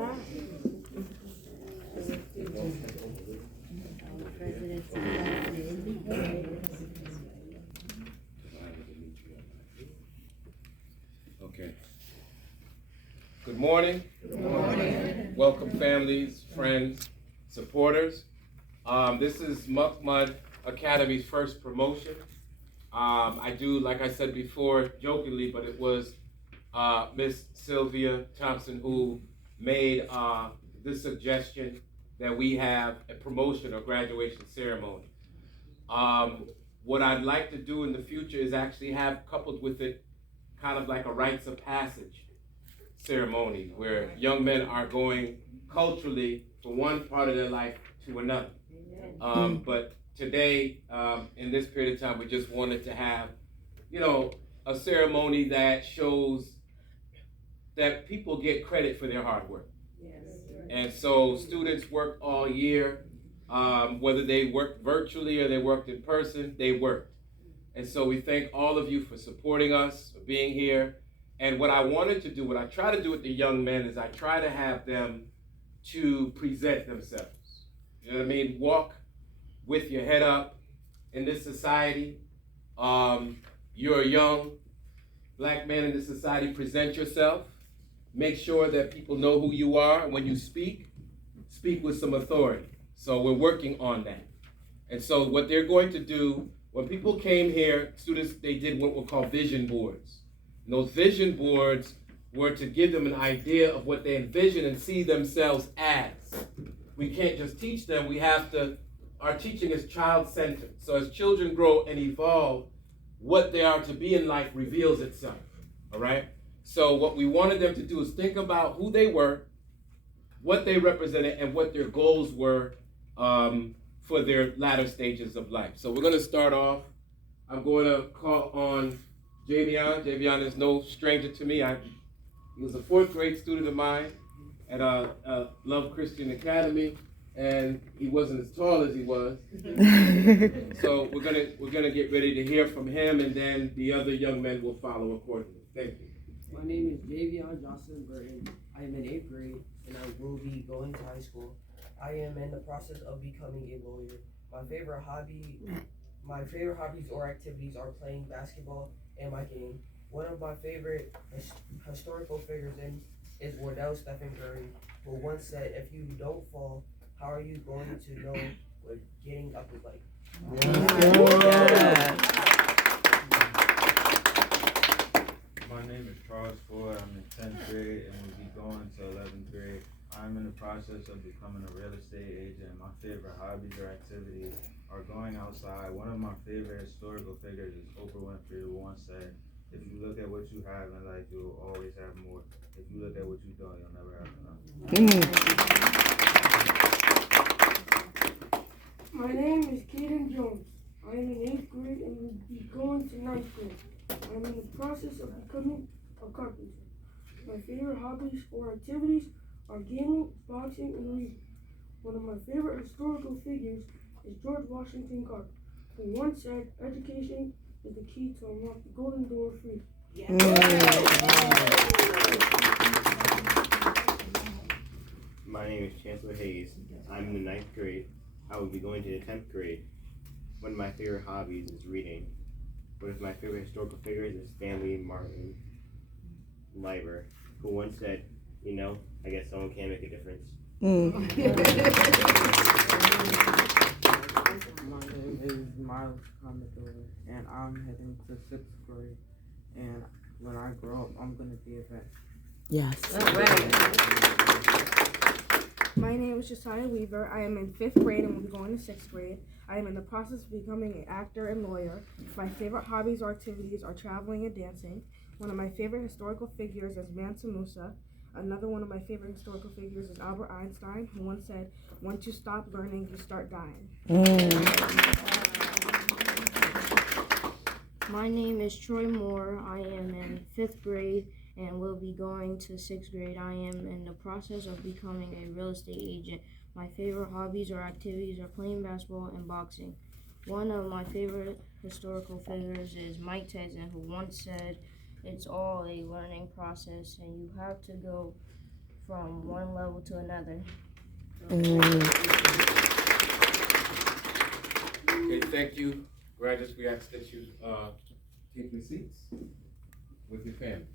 Okay. Good morning. Good morning. Welcome families, friends, supporters. This is Muck Academy's first promotion. I do, like I said before, jokingly, but it was Miss Sylvia Thompson who made this suggestion that we have a promotion or graduation ceremony. What I'd like to do in the future is actually have coupled with it kind of like a rites of passage ceremony where young men are going culturally from one part of their life to another. But today, in this period of time, we just wanted to have, a ceremony that shows that people get credit for their hard work. And so students work all year, whether they worked virtually or they worked in person, they worked. And so we thank all of you for supporting us, for being here. And what I wanted to do, what I try to do with the young men is I try to have them to present themselves. You know what I mean? Walk with your head up in this society. You're a young black man in this society. Present yourself. Make sure that people know who you are. When you speak with some authority. So we're working on that. And so what they're going to do, when people came here, students, they did what we call vision boards. And those vision boards were to give them an idea of what they envision and see themselves as. We can't just teach them, our teaching is child-centered. So as children grow and evolve, what they are to be in life reveals itself, all right? So what we wanted them to do is think about who they were, what they represented, and what their goals were for their latter stages of life. So we're gonna start off. I'm going to call on Javion. Javion is no stranger to me. He was a 4th grade student of mine at Love Christian Academy, and he wasn't as tall as he was. So we're gonna get ready to hear from him, and then the other young men will follow accordingly. Thank you. My name is Javion Jocelyn Burton. I am in 8th grade, and I will be going to high school. I am in the process of becoming a lawyer. My favorite hobbies or activities are playing basketball and my game. One of my favorite historical figures is Wardell Stephen Curry, who once said, "If you don't fall, how are you going to know what getting up is like?" Yeah. My name is Charles Ford. I'm in 10th grade and will be going to 11th grade. I'm in the process of becoming a real estate agent. My favorite hobbies or activities are going outside. One of my favorite historical figures is Oprah Winfrey, who once said, "If you look at what you have in life, you will always have more. If you look at what you don't, you'll never have enough." My name is Kaden Jones. I am in 8th grade and will be going to 9th grade. I am in the process of becoming a carpenter. My favorite hobbies or activities are gaming, boxing, and reading. One of my favorite historical figures is George Washington Carver, who once said, "Education is the key to unlock the golden door of freedom." My name is Chancellor Hayes. I'm in the 9th grade. I will be going to the 10th grade. One of my favorite hobbies is reading. One of my favorite historical figures is Stanley Martin Lieber, who once said, "I guess someone can make a difference." My name is Miles Commodore, and I'm heading to 6th grade. And when I grow up, I'm going to be a vet. Yes. My name is Josiah Weaver. I am in 5th grade and will be going to 6th grade. I am in the process of becoming an actor and lawyer. My favorite hobbies or activities are traveling and dancing. One of my favorite historical figures is Mansa Musa. Another one of my favorite historical figures is Albert Einstein, who once said, "Once you stop learning, you start dying." My name is Troy Moore. I am in 5th grade and will be going to 6th grade. I am in the process of becoming a real estate agent. My favorite hobbies or activities are playing basketball and boxing. One of my favorite historical figures is Mike Tyson, who once said, "It's all a learning process, and you have to go from one level to another. Okay, thank you. Graduates, we ask that you take your seats with your family.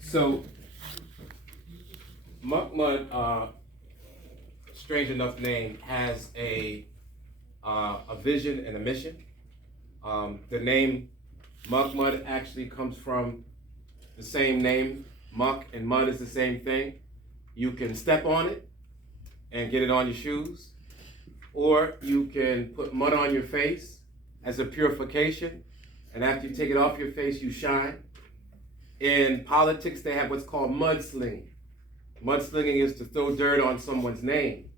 So, Muck, strange enough name, has a vision and a mission. The name Muck actually comes from the same name. Muck and mud is the same thing. You can step on it and get it on your shoes, or you can put mud on your face as a purification, and after you take it off your face, you shine. In politics, they have what's called mudslinging. Mudslinging is to throw dirt on someone's name.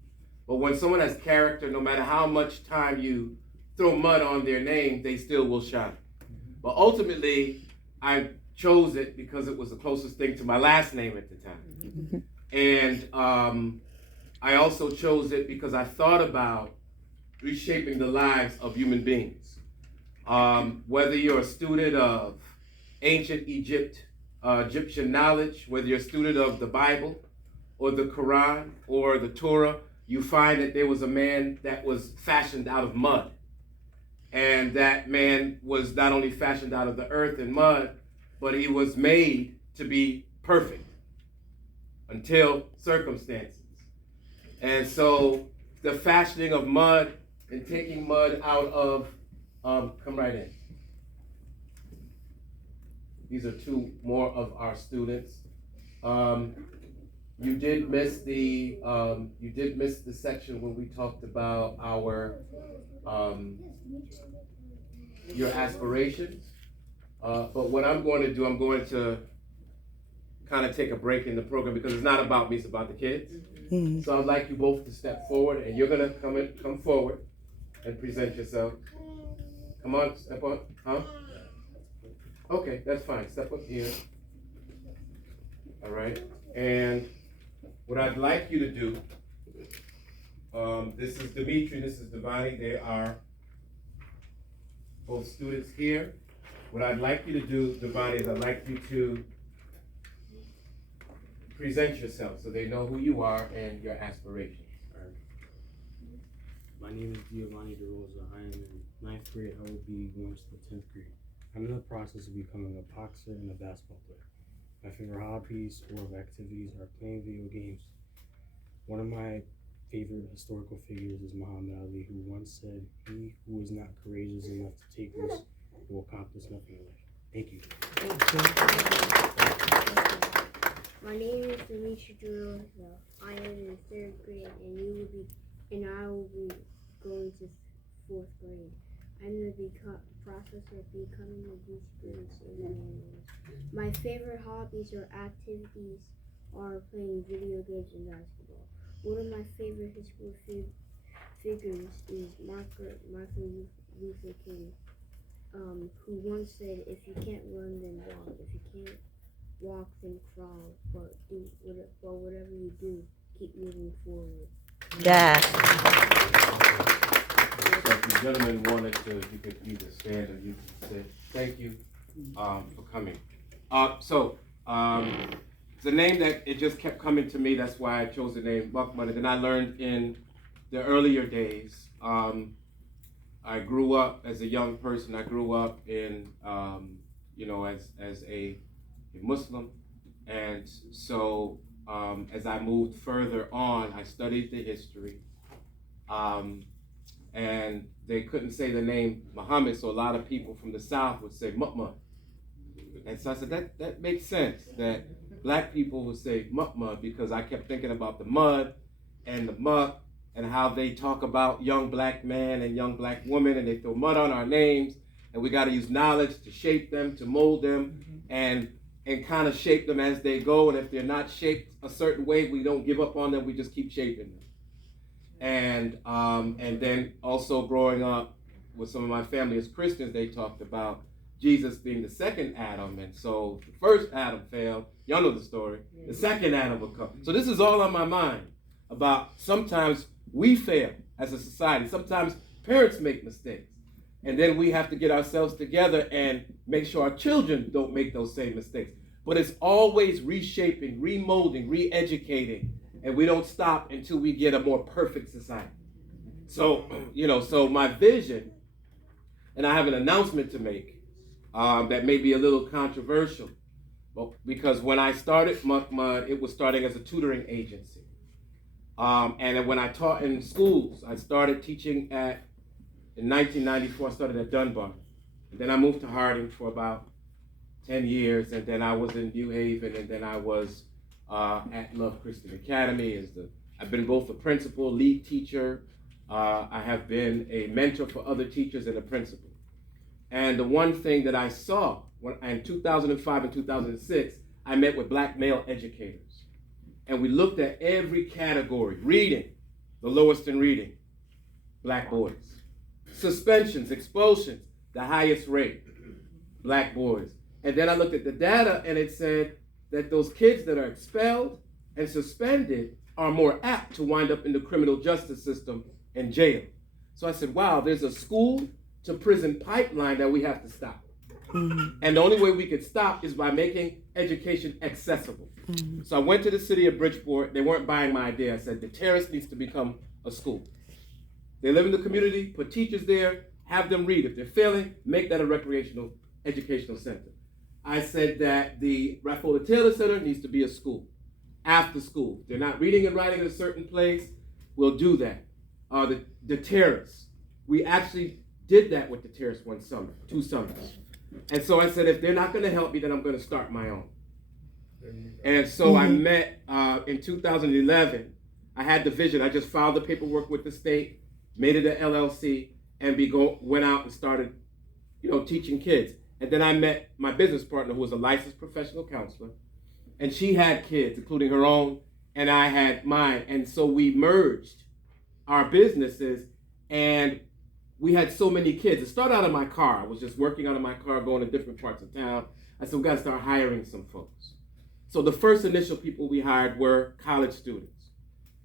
But when someone has character, no matter how much time you throw mud on their name, they still will shine. But ultimately, I chose it because it was the closest thing to my last name at the time. And I also chose it because I thought about reshaping the lives of human beings. Whether you're a student of ancient Egyptian knowledge, whether you're a student of the Bible or the Quran or the Torah, you find that there was a man that was fashioned out of mud. And that man was not only fashioned out of the earth and mud, but he was made to be perfect until circumstances. And so the fashioning of mud and taking mud out of, come right in. These are two more of our students. You did miss the section when we talked about your aspirations. But what I'm going to do, I'm going to kind of take a break in the program because it's not about me, it's about the kids. So I'd like you both to step forward, and you're going to come forward and present yourself. Come on, step on. Huh? Okay, that's fine. Step up here. All right. And what I'd like you to do, this is Dimitri, this is Devani. They are both students here. What I'd like you to do, Devani, is I'd like you to present yourself so they know who you are and your aspirations. All right. My name is Giovanni DeRosa. I am in 9th grade. I will be going to the 10th grade. I'm in the process of becoming a boxer and a basketball player. My favorite hobbies or activities are playing video games. One of my favorite historical figures is Muhammad Ali, who once said, "He who is not courageous enough to take risks will accomplish nothing in life." Thank you. My name is Dimitri DeRosa. I am in 3rd grade, and I will be going to 4th grade. I'm in the process of becoming a beach experience in animals. My favorite hobbies or activities are playing video games and basketball. One of my favorite historical figures is Martin Luther King, who once said, "If you can't run, then walk. If you can't walk, then crawl. But whatever you do, keep moving forward." Yeah. So if the gentleman wanted to, you could either stand or you could sit. Thank you for coming. The name that it just kept coming to me, that's why I chose the name Muck. And I learned in the earlier days, I grew up as a young person. I grew up in, as a Muslim. And so as I moved further on, I studied the history. And they couldn't say the name Muhammad, so a lot of people from the South would say Muck. And so I said, that makes sense, that black people would say Muck, because I kept thinking about the mud and the muck and how they talk about young black man and young black woman, and they throw mud on our names, and we got to use knowledge to shape them, to mold them, and kind of shape them as they go. And if they're not shaped a certain way, we don't give up on them, we just keep shaping them. And then also growing up with some of my family as Christians, they talked about Jesus being the second Adam, and so the first Adam failed. Y'all know the story. The second Adam will come. So this is all on my mind about sometimes we fail as a society. Sometimes parents make mistakes, and then we have to get ourselves together and make sure our children don't make those same mistakes. But it's always reshaping, remolding, re-educating, and we don't stop until we get a more perfect society. So, so my vision, and I have an announcement to make that may be a little controversial, because when I started Muck Mud, it was starting as a tutoring agency. And then when I taught in schools, I started teaching in 1994, I started at Dunbar. And then I moved to Harding for about 10 years, and then I was in New Haven, and then I was at Love Christian Academy. I've been both a principal, lead teacher. I have been a mentor for other teachers and a principal. And the one thing that I saw in 2005 and 2006, I met with black male educators. And we looked at every category. Reading, the lowest in reading, black boys. Suspensions, expulsions, the highest rate, black boys. And then I looked at the data, and it said that those kids that are expelled and suspended are more apt to wind up in the criminal justice system and jail. So I said, wow, there's a school to prison pipeline that we have to stop. Mm-hmm. And the only way we could stop is by making education accessible. Mm-hmm. So I went to the city of Bridgeport. They weren't buying my idea. I said, the terrace needs to become a school. They live in the community, put teachers there, have them read. If they're failing, make that a recreational educational center. I said that the Raffola Taylor Center needs to be a school, after school. If they're not reading and writing in a certain place, we'll do that. The terrace, we actually did that with the terrace 2 summers. And so I said, if they're not going to help me, then I'm going to start my own. And so I met in 2011. I had the vision. I just filed the paperwork with the state, made it an LLC, and went out and started, teaching kids. And then I met my business partner, who was a licensed professional counselor, and she had kids, including her own, and I had mine. And so we merged our businesses, and we had so many kids. It started out of my car. I was just working out of my car, going to different parts of town. I said, we got to start hiring some folks. So the first initial people we hired were college students.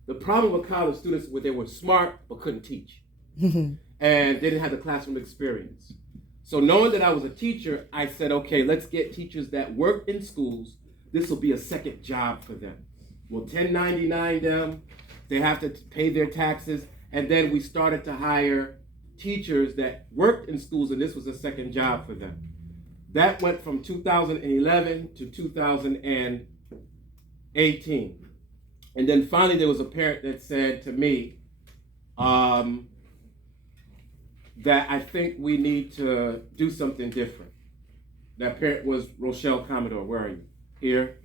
The problem with college students was they were smart but couldn't teach. And they didn't have the classroom experience. So knowing that I was a teacher, I said, okay, let's get teachers that work in schools. This will be a second job for them. We'll 1099 them. They have to pay their taxes. And then we started to hire teachers that worked in schools, and this was a second job for them. That went from 2011 to 2018. And then finally there was a parent that said to me that I think we need to do something different. That parent was Rochelle Commodore. Where are you? Here.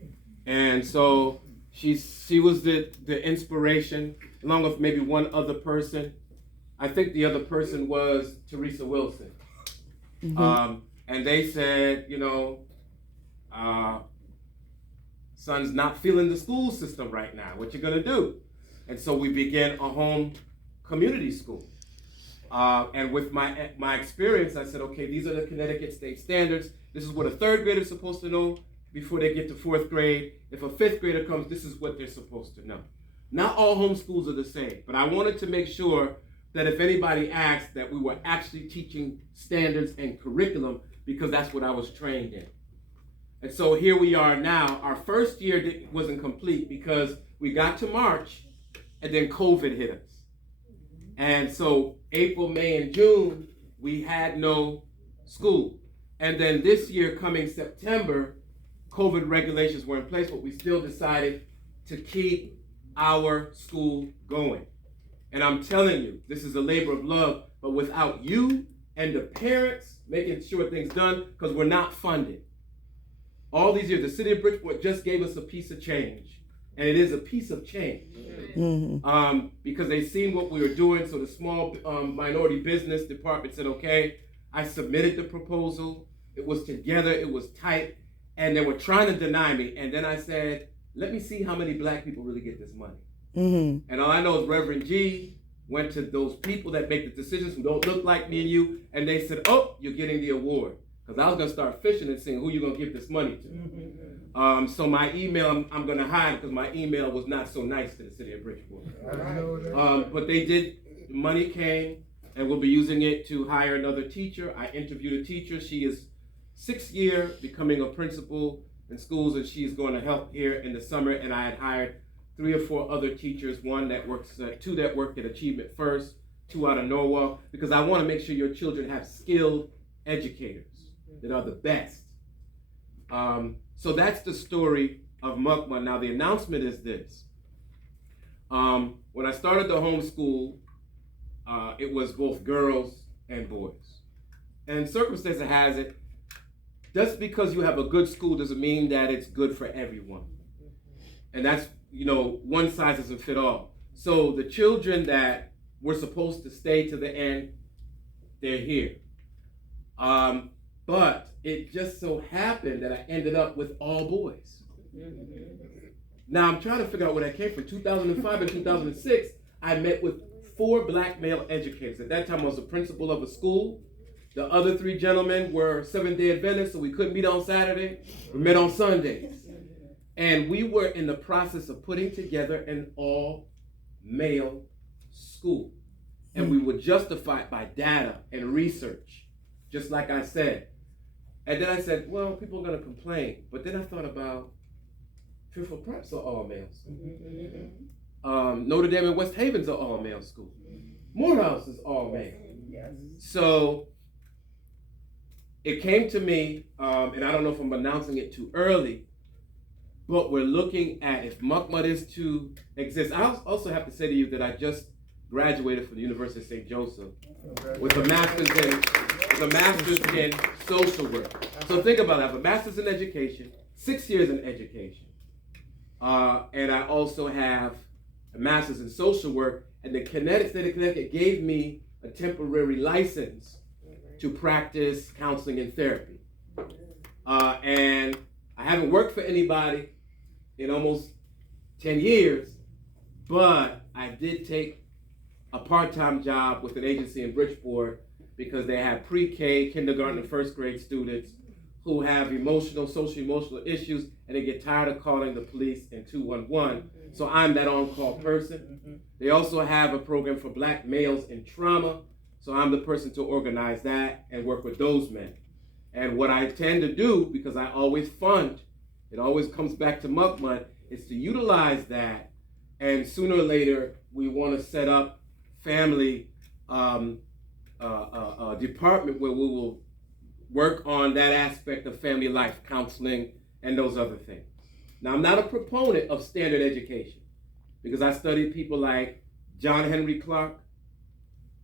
And so she was the inspiration, along with maybe one other person. I think the other person was Teresa Wilson. Mm-hmm. And they said, son's not feeling the school system right now. What you gonna do? And so we began a home community school. And with my experience, I said, okay, these are the Connecticut state standards. This is what a third grader is supposed to know before they get to fourth grade. If a fifth grader comes, this is what they're supposed to know. Not all home schools are the same, but I wanted to make sure that if anybody asked, that we were actually teaching standards and curriculum, because that's what I was trained in. And so here we are now. Our first year wasn't complete because we got to March and then COVID hit us. And so April, May, and June, we had no school. And then this year, coming September, COVID regulations were in place, but we still decided to keep our school going. And I'm telling you, this is a labor of love, but without you and the parents making sure things done, because we're not funded. All these years, the city of Bridgeport just gave us a piece of change. And it is a piece of change. Mm-hmm. Because they seen what we were doing, so the small minority business department said, okay, I submitted the proposal. It was together, it was tight, and they were trying to deny me. And then I said, let me see how many black people really get this money. Mm-hmm. And all I know is Reverend G went to those people that make the decisions who don't look like me and you, and they said, oh, you're getting the award. Because I was going to start fishing and seeing who you're going to give this money to. So my email, I'm going to hide because my email was not so nice to the city of Bridgeport. But they did, the money came, and we'll be using it to hire another teacher. I interviewed a teacher. She is 6th year, becoming a principal in schools, and she's going to help here in the summer. And I had hired 3 or 4 other teachers, 2 that work at Achievement First, 2 out of Norwalk, because I want to make sure your children have skilled educators that are the best. So that's the story of Muck. Now the announcement is this. When I started the homeschool, it was both girls and boys. And circumstance has it, just because you have a good school doesn't mean that it's good for everyone. And that's, one size doesn't fit all. So the children that were supposed to stay to the end, they're here. But it just so happened that I ended up with all boys. Now I'm trying to figure out where that came from. 2005 and 2006, I met with 4 black male educators. At that time, I was the principal of a school. The other 3 gentlemen were Seventh-day Adventists, so we couldn't meet on Saturday. We met on Sundays. And we were in the process of putting together an all-male school. And we would justify it by data and research, just like I said. And then I said, well, people are going to complain. But then I thought about Fairfield Prep's are all-male school. Notre Dame and West Haven's are all-male school. Morehouse is all-male. Yes. So it came to me, and I don't know if I'm announcing it too early, but we're looking at if Muck is to exist. I also have to say to you that I just graduated from the University of St. Joseph with a master's in social work. So think about it. I have a master's in education, 6 years in education. And I also have a master's in social work, and the state of Connecticut gave me a temporary license to practice counseling and therapy. And I haven't worked for anybody in almost 10 years, but I did take a part-time job with an agency in Bridgeport because they have pre-K, kindergarten, and first grade students who have social emotional issues, and they get tired of calling the police and 211. So I'm that on-call person. They also have a program for black males in trauma. So I'm the person to organize that and work with those men. And what I tend to do, because I always fund, it always comes back to Muck, is to utilize that. And sooner or later, we want to set up family department where we will work on that aspect of family life, counseling, and those other things. Now, I'm not a proponent of standard education because I studied people like John Henry Clark,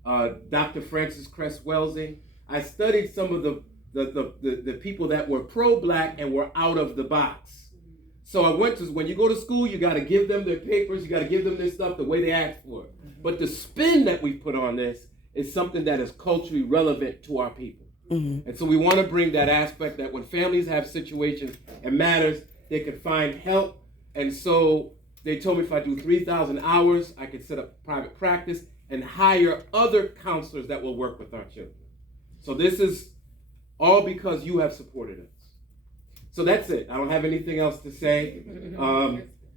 Dr. Francis Cress Welsing. I studied some of the people that were pro-black and were out of the box. So I went to, when you go to school, you got to give them their papers, you got to give them their stuff the way they asked for it. But the spin that we put on this is something that is culturally relevant to our people. And so we want to bring that aspect that when families have situations and matters, they can find help. And so they told me if I do 3,000 hours, I could set up private practice and hire other counselors that will work with our children. So this is all because you have supported us. So that's it. I don't have anything else to say.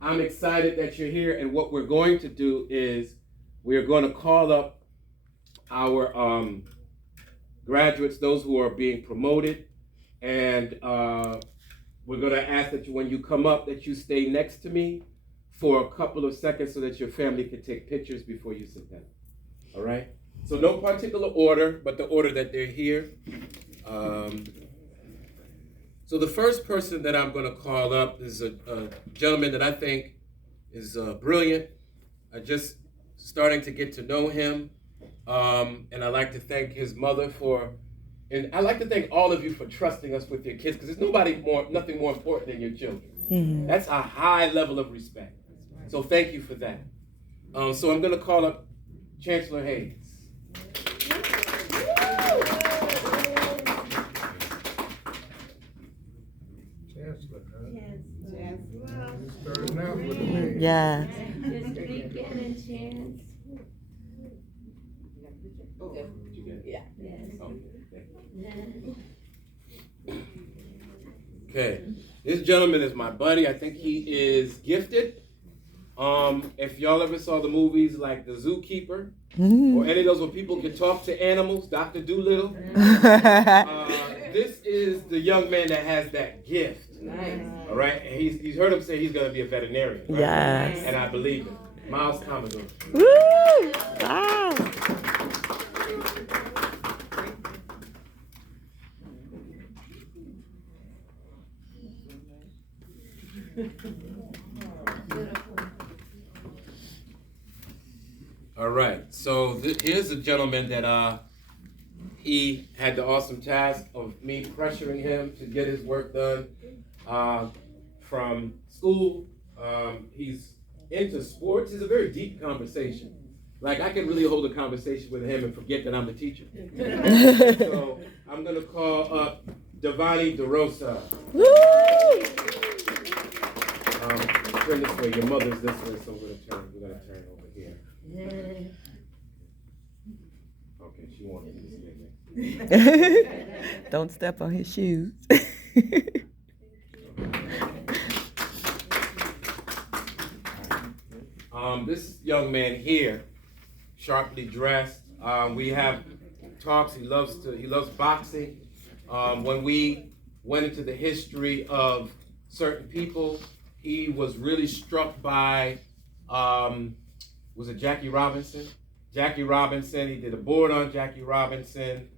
I'm excited that you're here, and what we're going to do is we're going to call up our graduates, those who are being promoted, and we're going to ask that you, when you come up, that you stay next to me for a couple of seconds so that your family can take pictures before you sit down. All right? So no particular order, but the order that they're here. So the first person that I'm going to call up is a gentleman that I think is brilliant. I just starting to get to know him. And I'd like to thank his mother and I'd like to thank all of you for trusting us with your kids, because there's nothing more important than your children. That's a high level of respect. So thank you for that. So I'm going to call up Chancellor Hayes. Yeah. Just begin a chance. Okay. This gentleman is my buddy. I think he is gifted. If y'all ever saw the movies like The Zookeeper or any of those where people can talk to animals, Dr. Doolittle, this is the young man that has that gift. Nice. All right, and he's heard him say he's going to be a veterinarian. Right? Yes. And I believe him. Miles Commodore. Woo! Wow. All right, so here's a gentleman that he had the awesome task of me pressuring him to get his work done from school. He's into sports. It's a very deep conversation. Like, I can really hold a conversation with him and forget that I'm the teacher. So I'm gonna call up Devani DeRosa. Woo! Turn this way. Your mother's this way, so we're gonna turn over here. Okay, she wanted me to see it. Don't step on his shoes. This young man here, sharply dressed. We have talks. He loves boxing. When we went into the history of certain people, he was really struck by, was it Jackie Robinson? Jackie Robinson. He did a board on Jackie Robinson.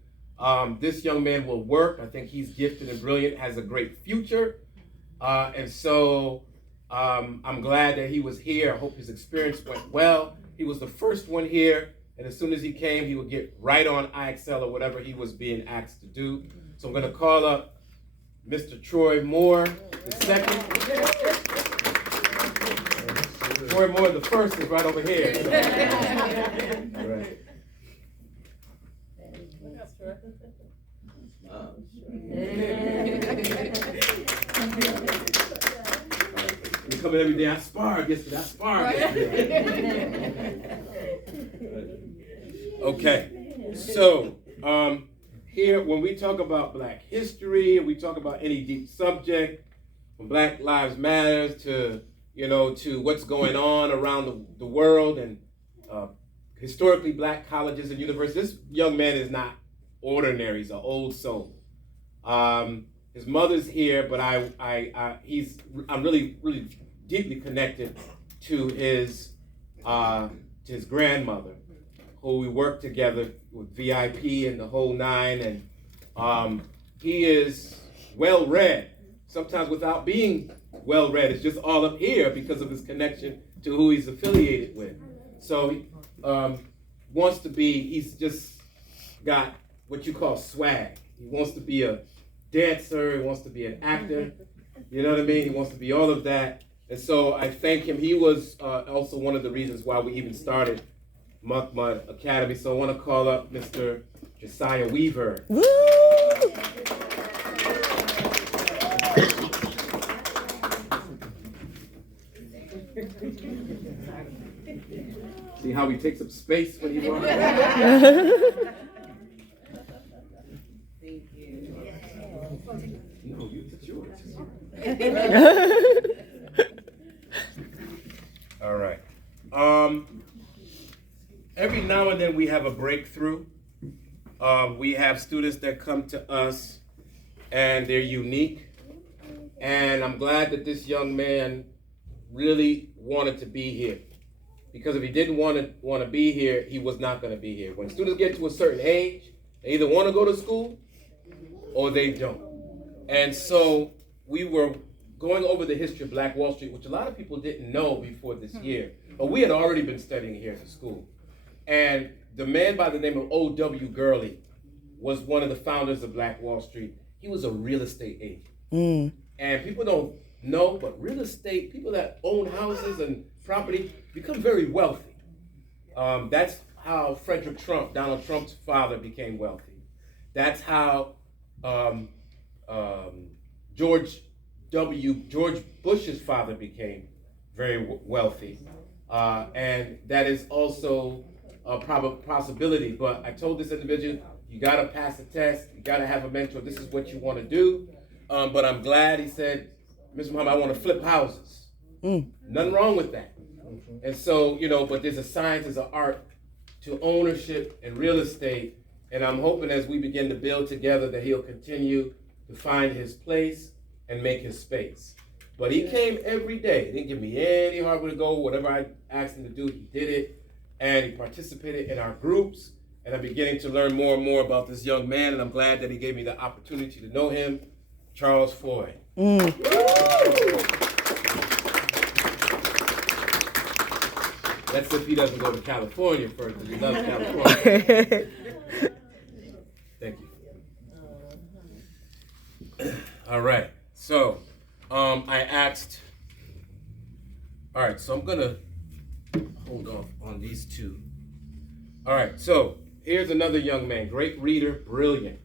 This young man will work. I think he's gifted and brilliant, has a great future. And so I'm glad that he was here. I hope his experience went well. He was the first one here, and as soon as he came, he would get right on IXL or whatever he was being asked to do. So I'm going to call up Mr. Troy Moore, the second. Troy Moore, the first, is right over here. All right. You come in every day, I spar, gets to that spar. Okay, so here when we talk about Black history, we talk about any deep subject, from Black Lives Matter to to what's going on around the world and historically Black colleges and universities. This young man is not ordinary. He's an old soul. His mother's here, but I'm really deeply connected to his grandmother, who we worked together with VIP and the whole nine, and he is well read. Sometimes without being well read, it's just all up here because of his connection to who he's affiliated with. So he he's just got what you call swag. He wants to be a dancer, he wants to be an actor, you know what I mean? He wants to be all of that. And so I thank him. He was also one of the reasons why we even started Muck Mud Academy. So I want to call up Mr. Josiah Weaver. Woo! See how he takes up space when he walks? No, it's yours. All right. Every now and then we have a breakthrough. We have students that come to us and they're unique. And I'm glad that this young man really wanted to be here. Because if he didn't want to be here, he was not going to be here. When students get to a certain age, they either want to go to school or they don't. And so we were going over the history of Black Wall Street, which a lot of people didn't know before this year. But we had already been studying here at the school. And the man by the name of O.W. Gurley was one of the founders of Black Wall Street. He was a real estate agent. And people don't know, but real estate, people that own houses and property become very wealthy. That's how Frederick Trump, Donald Trump's father, became wealthy. That's how George Bush's father became very wealthy. And that is also a possibility. But I told this individual, you gotta pass a test, you gotta have a mentor, this is what you wanna do. but I'm glad he said, Mr. Muhammad, I want to flip houses. Nothing wrong with that. And so, but there's a science, there's an art to ownership and real estate. And I'm hoping as we begin to build together that he'll continue to find his place and make his space. But he came every day. He didn't give me any hardware to go. Whatever I asked him to do, he did it. And he participated in our groups. And I'm beginning to learn more and more about this young man. And I'm glad that he gave me the opportunity to know him, Charles Floyd. That's if he doesn't go to California first, because he loves California. Thank you. All right. So, I asked. All right. So I'm gonna hold off on these two. All right. So here's another young man, great reader, brilliant.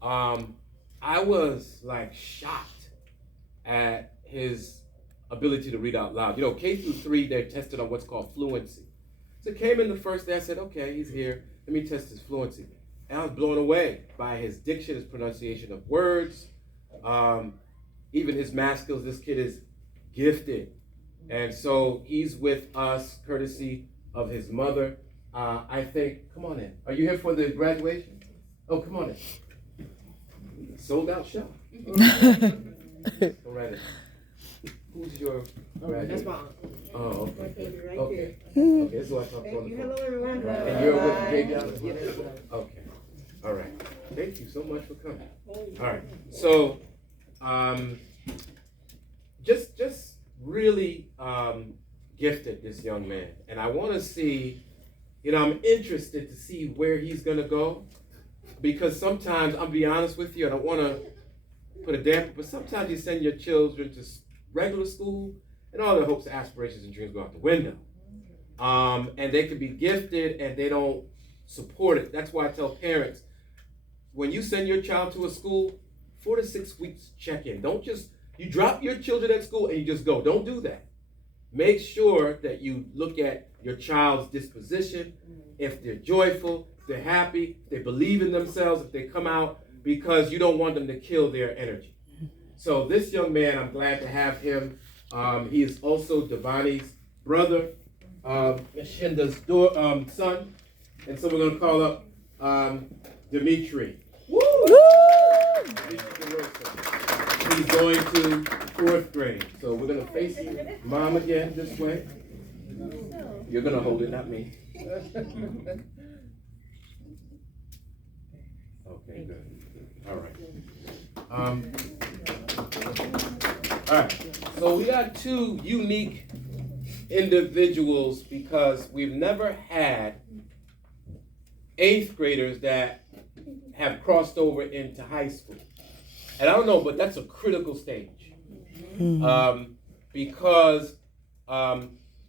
I was like shocked at his ability to read out loud. K through 3, they're tested on what's called fluency. So came in the first day, I said, okay, he's here. Let me test his fluency. And I was blown away by his diction, his pronunciation of words, even his math skills. This kid is gifted. And so he's with us courtesy of his mother. I think, come on in. Are you here for the graduation? Oh, come on in. Sold out show. All right. Who's your graduate? That's my aunt. Oh, okay. My baby right Okay. there. Okay, this is what I talked Thank you. about. Hello, everyone. And you're with the baby out? Yes. Okay. All right. Thank you so much for coming. All right. So, just really gifted, this young man, and I want to see. I'm interested to see where he's gonna go, because sometimes I'll be honest with you. I don't want to put a damper, but sometimes you send your children to regular school, and all their hopes, aspirations, and dreams go out the window. And they could be gifted, and they don't support it. That's why I tell parents, when you send your child to a school, 4 to 6 weeks check-in. Don't just, you drop your children at school and you just go. Don't do that. Make sure that you look at your child's disposition, if they're joyful, if they're happy, if they believe in themselves, if they come out, because you don't want them to kill their energy. So this young man, I'm glad to have him. He is also Devani's brother, Shinda's son. And so we're going to call up Dimitri. Woo! He's going to 4th grade. So we're going to face Mom again this way. You're going to hold it, not me. Okay, good. All right. All right. So we got 2 unique individuals, because we've never had 8th graders that have crossed over into high school. And I don't know, but that's a critical stage. Because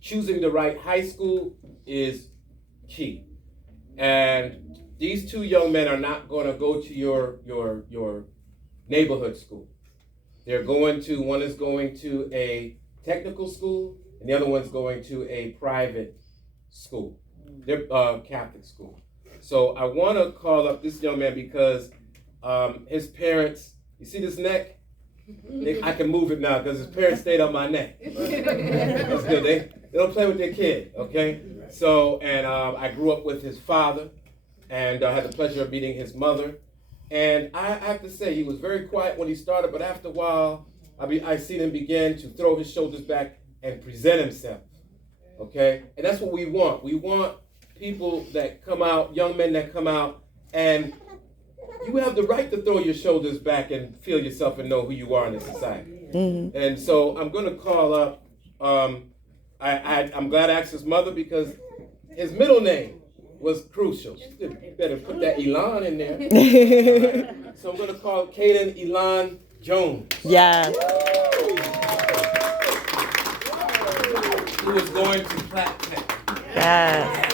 choosing the right high school is key. And these 2 young men are not going to go to your neighborhood school. They're going to, one is going to a technical school, and the other one's going to a private school. They're Catholic school. So I want to call up this young man because his parents, you see this neck? I can move it now because his parents stayed on my neck. That's good. They don't play with their kid, okay? So, and I grew up with his father, and I had the pleasure of meeting his mother. And I have to say, he was very quiet when he started, but after a while, I seen him begin to throw his shoulders back and present himself, okay? And that's what we want. We want people that come out, young men that come out, and you have the right to throw your shoulders back and feel yourself and know who you are in this society. Mm-hmm. And so I'm going to call up, I'm glad I asked his mother because his middle name was crucial. You better put that Elon in there. Right. So I'm going to call Kaden Elon Jones. Yeah. Who is going to Platt Tech. Yeah.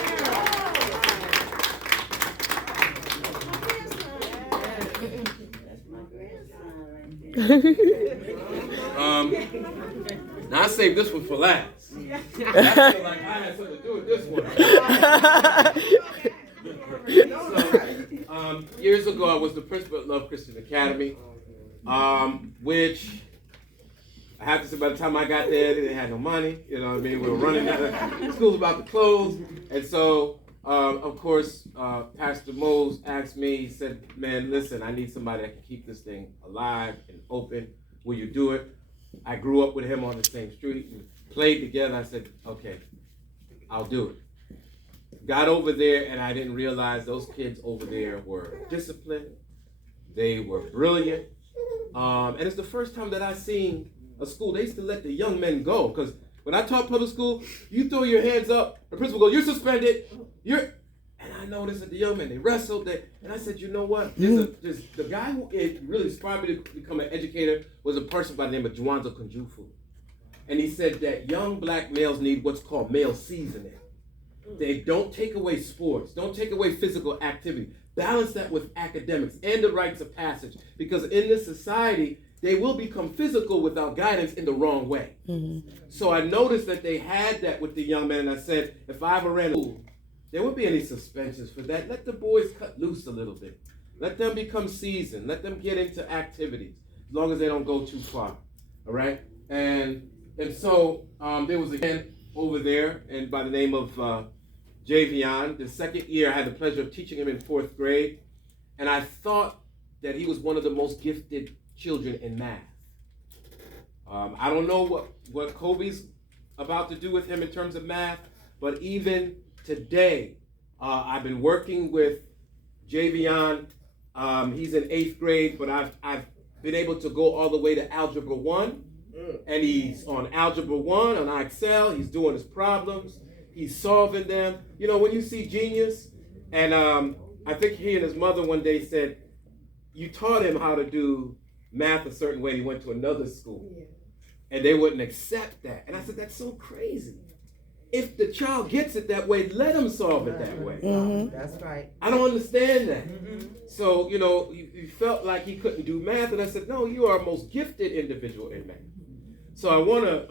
Now I saved this one for last. I feel like I had something to do with this one. So, years ago, I was the principal at Love Christian Academy, which I have to say by the time I got there, they didn't have no money. You know what I mean? We were running out. The school was about to close. And so, of course, Pastor Mose asked me, he said, man, listen, I need somebody that can keep this thing alive and open. Will you do it? I grew up with him on the same street. We played together. I said, okay, I'll do it. Got over there, and I didn't realize those kids over there were disciplined. They were brilliant. And it's the first time that I've seen a school, they used to let the young men go. Because when I taught public school, you throw your hands up, the principal goes, you're suspended. And I noticed that the young men, they wrestled. And I said, you know what? The guy who really inspired me to become an educator was a person by the name of Juwanzo Kunjufu. And he said that young black males need what's called male seasoning. They don't take away sports, don't take away physical activity. Balance that with academics and the rites of passage. Because in this society, they will become physical without guidance in the wrong way. Mm-hmm. So I noticed that they had that with the young men, and I said, if I ever ran a school, there won't be any suspensions for that. Let the boys cut loose a little bit. Let them become seasoned. Let them get into activities, as long as they don't go too far. All right? And so there was a man over there, and by the name of Javion. The second year, I had the pleasure of teaching him in 4th grade, and I thought that he was one of the most gifted children in math. I don't know what Kobe's about to do with him in terms of math, but even today, I've been working with Javion. He's in 8th grade, but I've been able to go all the way to Algebra 1, and he's on Algebra 1 on Excel. He's doing his problems. He's solving them. You know, when you see genius, and I think he and his mother one day said, you taught him how to do math a certain way. He went to another school, and they wouldn't accept that. And I said, that's so crazy. If the child gets it that way, let him solve it that way. Mm-hmm. That's right. I don't understand that. Mm-hmm. So, you know, he felt like he couldn't do math, and I said, no, you are a most gifted individual in math. So I want to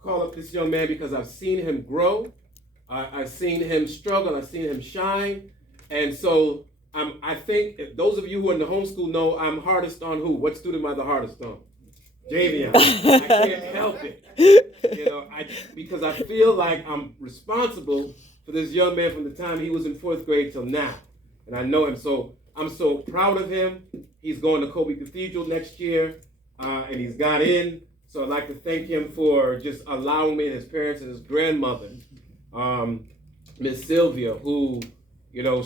call up this young man because I've seen him grow. I've seen him struggle. I've seen him shine. And so I think if those of you who are in the homeschool know I'm hardest on who? What student am I the hardest on? Javion. I can't help it. You know, because I feel like I'm responsible for this young man from the time he was in 4th grade till now. And I know him. So I'm so proud of him. He's going to Kobe Cathedral next year, and he's got in. So I'd like to thank him for just allowing me and his parents and his grandmother, Miss Sylvia, who, you know,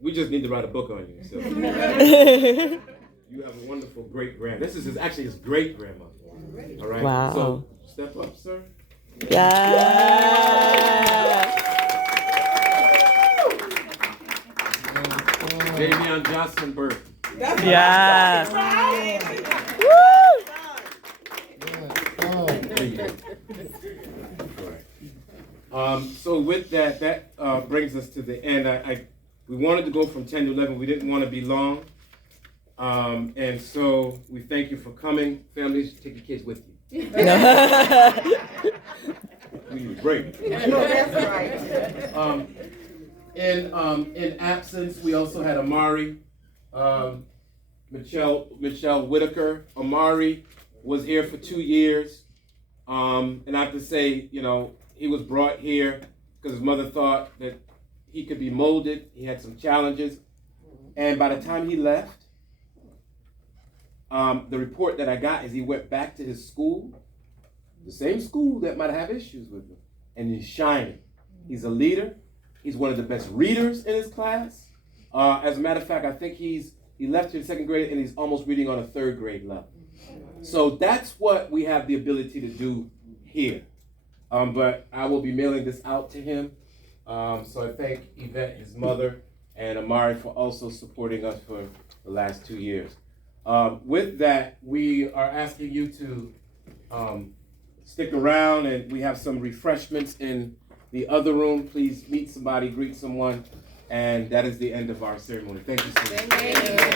we just need to write a book on you, Sylvia. You have a wonderful great-grand. This is actually his great-grandmother. All right? Wow. So step up, sir. Yeah. Javion Johnson Burke. Yeah. So with that brings us to the end. We wanted to go from 10 to 11. We didn't want to be long. And so we thank you for coming. Families, take your kids with you. We need a break. No, that's right. In absence, we also had Amari, Michelle Whitaker. Amari was here for 2 years. And I have to say, you know, he was brought here because his mother thought that he could be molded. He had some challenges. And by the time he left, the report that I got is he went back to his school, the same school that might have issues with him, and he's shining. He's a leader. He's one of the best readers in his class. As a matter of fact, I think he left here in 2nd grade and he's almost reading on a 3rd grade level. So that's what we have the ability to do here. But I will be mailing this out to him. So I thank Yvette, his mother, and Amari for also supporting us for the last 2 years. With that, we are asking you to stick around, and we have some refreshments in the other room. Please meet somebody, greet someone, and that is the end of our ceremony. Thank you so much.